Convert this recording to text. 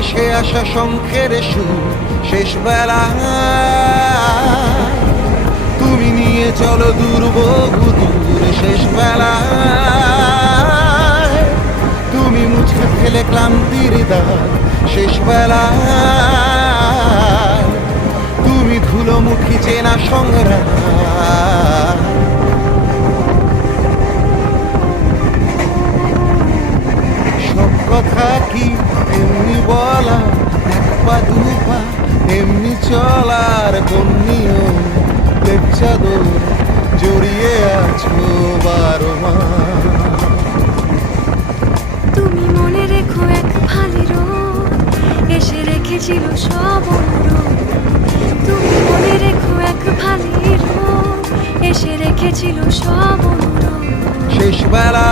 ভেসে আসা শঙ্খের সুর শেষ বেলা তুমি নিয়ে চলো দূর বহু দূর শেষ বেলা তুমি মুছে ফেলে ক্লান্তির দাগ শেষ বেলা তুমি ধুলোমুখী চেনা সংগ্রাম সব কথা কি এমনি বলা এক পা দু পা এমনি চলার কোন নিয়ম লেপ চাদর জড়িয়ে আছো 12 মাস তুমি মনে রেখো এক ফালি রোদ এসে রেখেছিল সব অনুরোধ। তুমি মনে রেখো এক ফালি রোদ এসে রেখেছিল সব অনুরোধ। শেষ বেলা